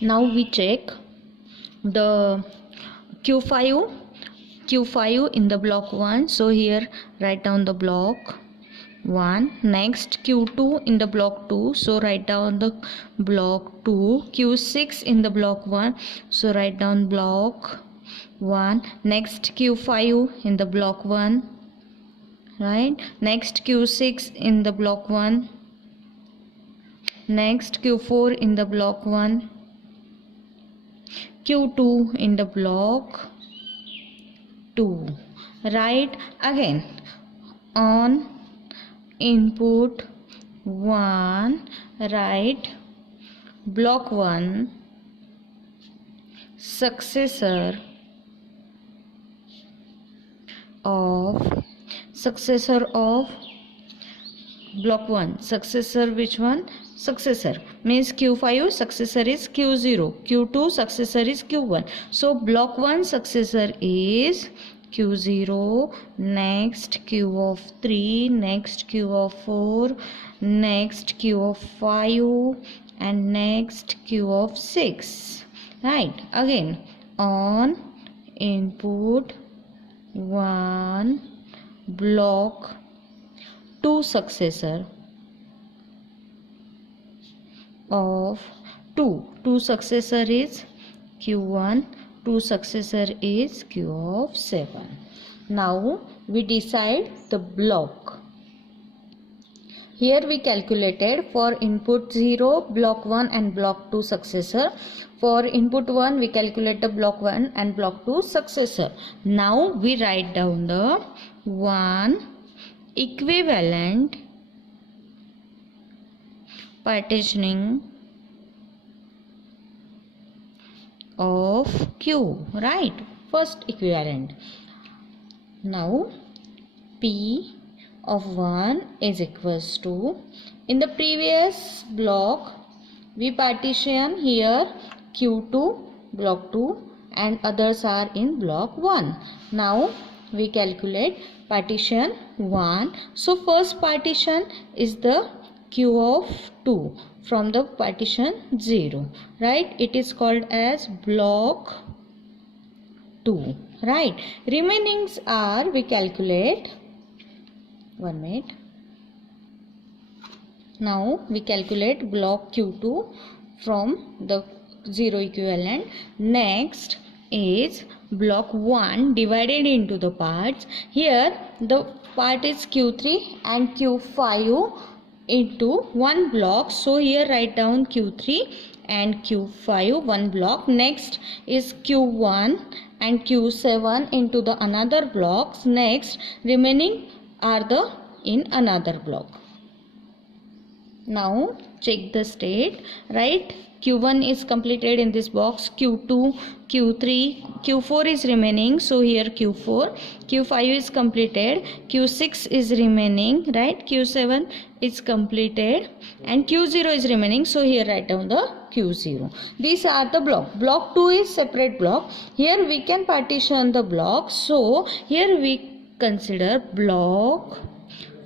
Now we check the Q5 in the block 1. So here write down the block 1. Next Q2 in the block 2. So write down the block 2. Q6 in the block 1. So write down block 1. Next Q5 in the block 1. Right. Next Q6 in the block 1. Next Q4 in the block 1. Q2 in the block 2. Write again on input 1, write block 1 successor of block 1. Successor which one? Successor means Q5 successor is Q0, Q2 successor is Q1. So block 1 successor is Q0, next Q of 3, next Q of 4, next Q of 5, and next Q of 6. Right, again on input 1 block 2 successor of 2 successor is Q1, 2 successor is Q of 7. Now we decide the block. Here we calculated for input 0 block 1 and block 2 successor. For input 1 we calculate the block 1 and block 2 successor. Now we write down the 1 equivalent partitioning of Q, right? First equivalent. Now P of 1 is equals to, in the previous block we partition here Q2 block 2 and others are in block 1. Now we calculate partition 1. So first partition is the Q of 2 from the partition 0, right? It is called as block 2, right? Remainings are, we calculate, 1 minute. Now we calculate block Q2 from the 0 equivalent. Next is block 1 divided into the parts. Here the part is Q3 and Q5 into one block. So here write down Q3 and Q5 one block. Next is Q1 and Q7 into the another blocks. Next remaining are the in another block. Now check the state, right? Q1 is completed in this box, Q2, Q3, Q4 is remaining, so here Q4, Q5 is completed, Q6 is remaining, right? Q7 is completed and Q0 is remaining, so here write down the Q0. These are the block. Block 2 is separate block. Here we can partition the block, so here we consider block.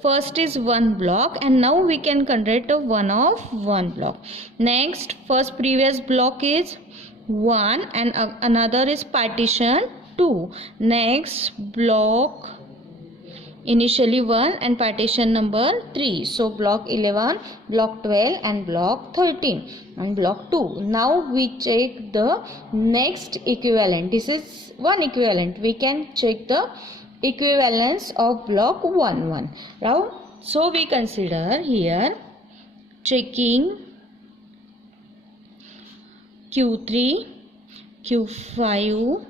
First is one block and now we can convert to one of one block. Next, first previous block is 1 and another is partition 2. Next block initially 1 and partition number 3. So block 11, block 12 and block 13 and block 2. Now we check the next equivalent. This is one equivalent. We can check the equivalence of block 1. Now, so we consider here checking Q3, Q5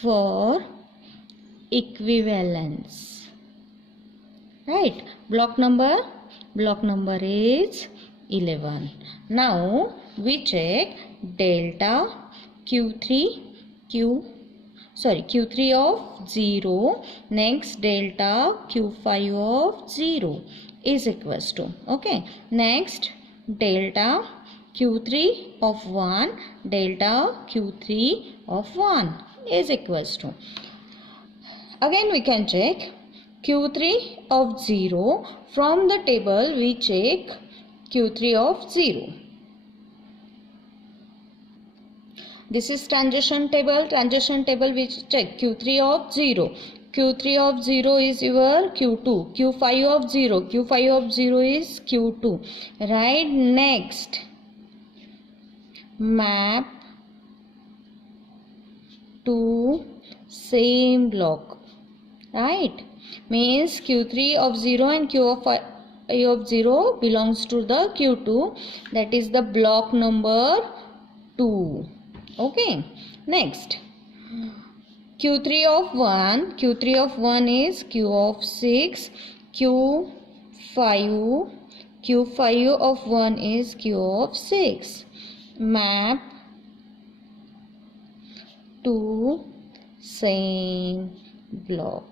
for equivalence, right? Block number is 11. Now we check delta Q3 of 0, next delta Q5 of 0 is equals to, okay, next delta Q3 of 1, delta Q3 of 1 is equals to, again we can check Q3 of 0, from the table we check Q3 of 0. This is transition table. Transition table which check Q3 of 0. Q3 of 0 is your Q2. Q5 of 0. Q5 of 0 is Q2. Right. Next, map to same block. Right. Means Q3 of 0 and Q of 5 of 0 belongs to the Q2. That is the block number 2. Okay. Next, Q3 of 1. Q3 of 1 is Q of 6. Q5 of 1 is Q of 6. Map to same block.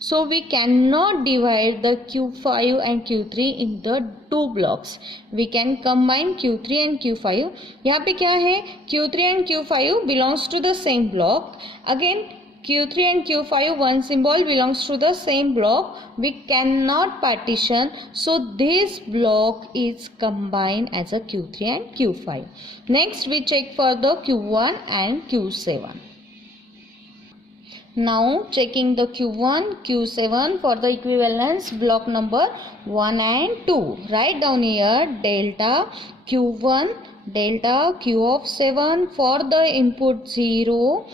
So we cannot divide the Q5 and Q3 in the two blocks. We can combine Q3 and Q5. यहाँ पे क्या है? Q3 and Q5 belongs to the same block. Again, Q3 and Q5 one symbol belongs to the same block. We cannot partition. So this block is combined as a Q3 and Q5. Next we check for the Q1 and Q7. Now checking the Q1, Q7 for the equivalence block number 1 and 2. Write down here delta Q1, delta Q of 7 for the input 0,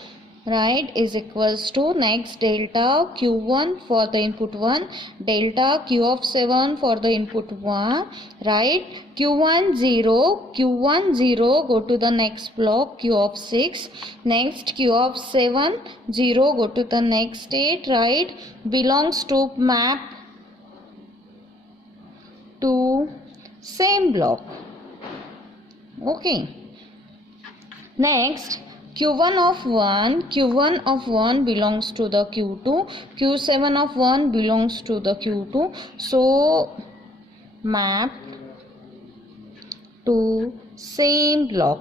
right, is equals to next delta Q1 for the input 1, delta Q of 7 for the input 1, right. Q1 0, Q1 0 go to the next block Q of 6, next Q of 7 0 go to the next state, right, belongs to map to same block. Okay. Next, Q1 of 1 belongs to the Q2, Q7 of 1 belongs to the Q2. So map to same block.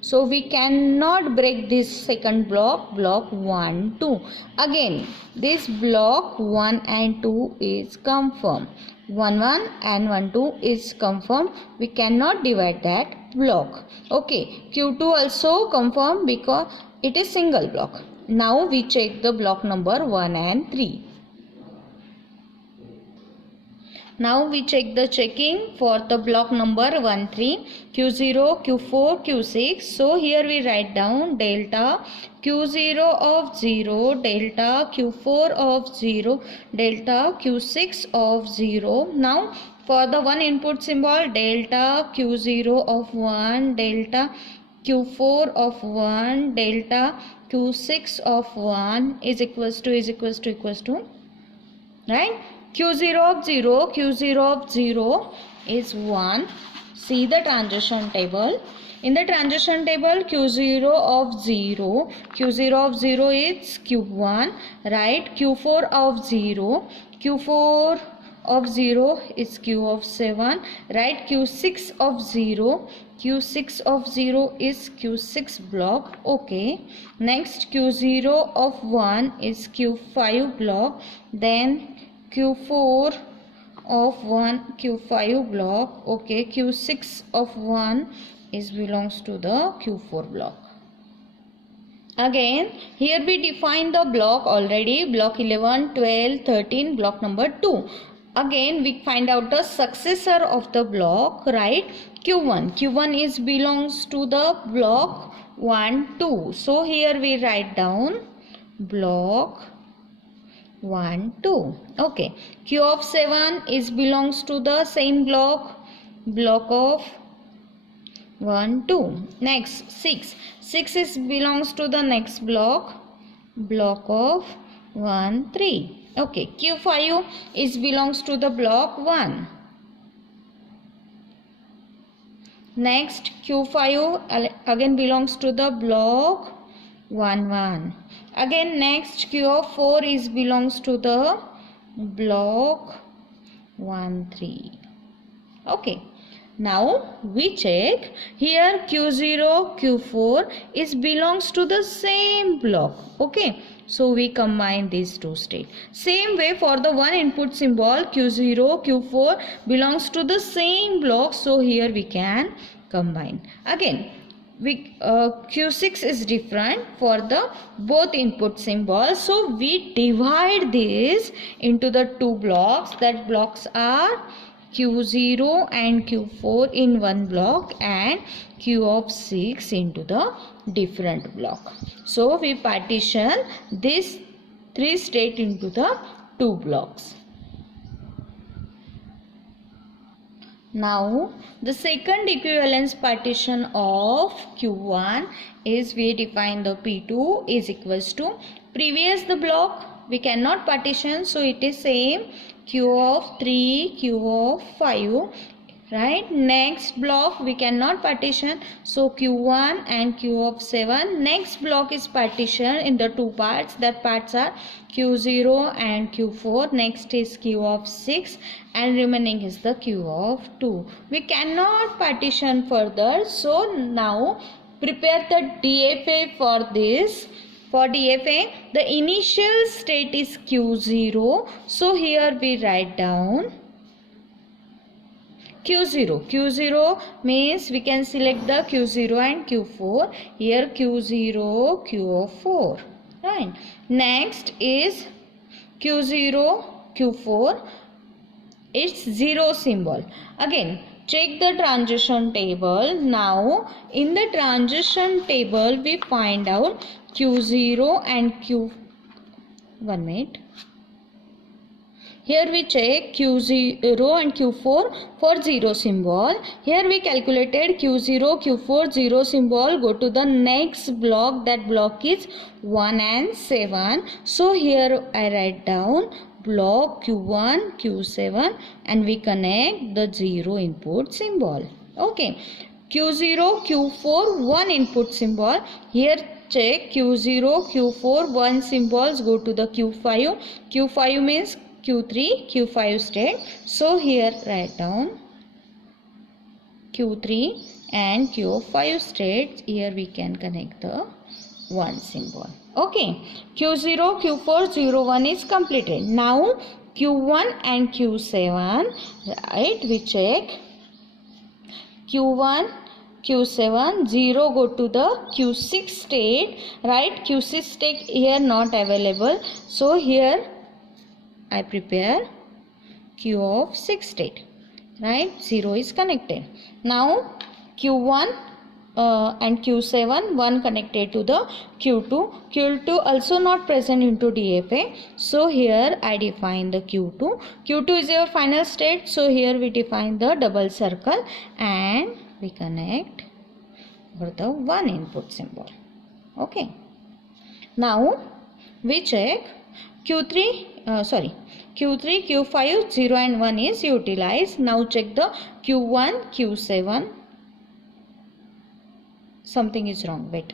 So we cannot break this second block, block 1, 2. Again, this block 1 and 2 is confirmed. 1, 1 and 1, 2 is confirmed. We cannot divide that block. Okay, Q2 also confirmed because it is single block. Now we check the block number 1 and 3. Now we check the checking for the block number 1, 3, Q0, Q4, Q6. So here we write down delta Q0 of 0, delta Q4 of 0, delta Q6 of 0. Now for the one input symbol, delta Q0 of 1, delta Q4 of 1, delta Q6 of 1 is equals to, right? Q0 of 0 is 1. See the transition table. In the transition table, Q0 of 0 is Q1, right? Q4 of 0 is Q of 7, right? Q6 of 0 is Q6 block. Okay. Next, Q0 of 1 is Q5 block. Then Q4 of 1 Q5 block. Okay, Q6 of 1 is belongs to the Q4 block. Again, here we define the block already, block 11, 12, 13, block number 2. Again, we find out the successor of the block, right? Q1 is belongs to the block 1, 2. So here we write down block 1, 2. Okay. Q of 7 is belongs to the same block of 1, 2. Next, 6 is belongs to the next block of 1, 3. Okay. Q5 is belongs to the block 1. Next, Q5 again belongs to the block 1, 1. Again, next Q of 4 is belongs to the block 1, 3. Okay. Now we check here Q0, Q4 is belongs to the same block. Okay. So we combine these two states. Same way for the one input symbol Q0, Q4 belongs to the same block. So here we can combine. Again, Q6 is different for the both input symbols. So we divide this into the two blocks. That blocks are Q0 and Q4 in one block and Q of 6 into the different block. So we partition this 3 state into the two blocks. Now the second equivalence partition of Q1 is we define the P2 is equals to previous the block we cannot partition, so it is same Q of 3, Q of 5, right? Next block we cannot partition, so Q1 and Q of 7. Next block is partition in the two parts, that parts are Q0 and Q4. Next is Q of 6 and remaining is the Q of 2. We cannot partition further, so now prepare the DFA for this. For DFA, the initial state is Q0, so here we write down Q0. Q0 means we can select the Q0 and Q4. Here Q0, Q of 4. Right. Next is Q0, Q4. It's 0 symbol. Again, check the transition table. Now, in the transition table, we find out Q0 and Q. 1 minute. Here we check Q0 and Q4 for 0 symbol. Here we calculated Q0, Q4, 0 symbol. Go to the next block. That block is 1 and 7. So here I write down block Q1, Q7 and we connect the 0 input symbol. Okay. Q0, Q4, 1 input symbol. Here check Q0, Q4, 1 symbols. Go to the Q5. Q5 means Q3, Q5 state. So here write down Q3 and Q5 states. Here we can connect the 1 symbol. Okay. Q0, Q4, 0, 1 is completed. Now Q1 and Q7, right? We check Q1, Q7, 0 go to the Q6 state, right? Q6 state here not available. So here I prepare Q of 6 state, right? 0 is connected. Now Q1 and Q7, 1 connected to the Q2. Q2 also not present into DFA. So here I define the Q2. Q2 is your final state. So here we define the double circle and we connect for the 1 input symbol. Okay. Now we check Q3, Q5, 0 and 1 is utilized. Now check the Q1, Q7. Something is wrong. Wait.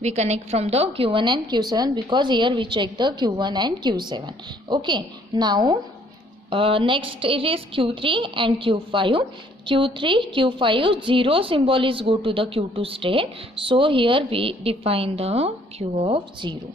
We connect from the Q1 and Q7 because here we check the Q1 and Q7. Okay. Now next it is Q3 and Q5. Q3, Q5, 0 symbol is go to the Q2 state. So here we define the Q of 0.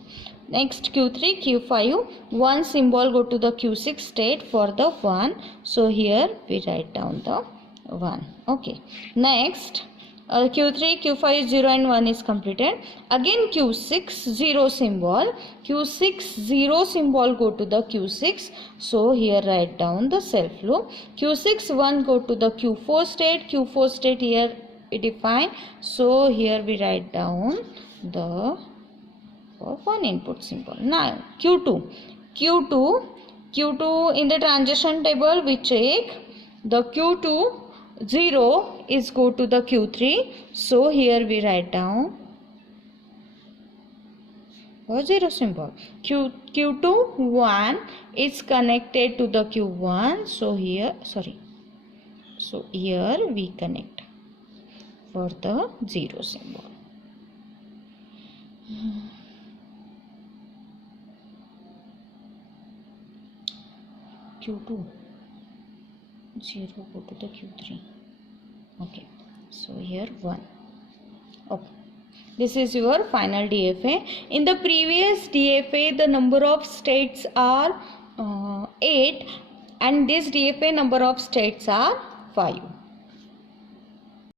Next Q3, Q5, 1 symbol go to the Q6 state for the 1. So here we write down the 1. Okay. Next Q3, Q5, 0 and 1 is completed. Again Q6, 0 symbol. Q6, 0 symbol go to the Q6. So here write down the self loop. Q6, 1 go to the Q4 state. Q4 state here we define. So here we write down the 1 input symbol. Now Q2 in the transition table we check the Q2 0 is go to the Q3. So here we write down a 0 symbol. Q2 1 is connected to the Q1. So here we connect for the 0 symbol. Q2 0 go to the Q3. Okay, so here 1. Okay, this is your final DFA. In the previous DFA the number of states are 8 and this DFA number of states are 5.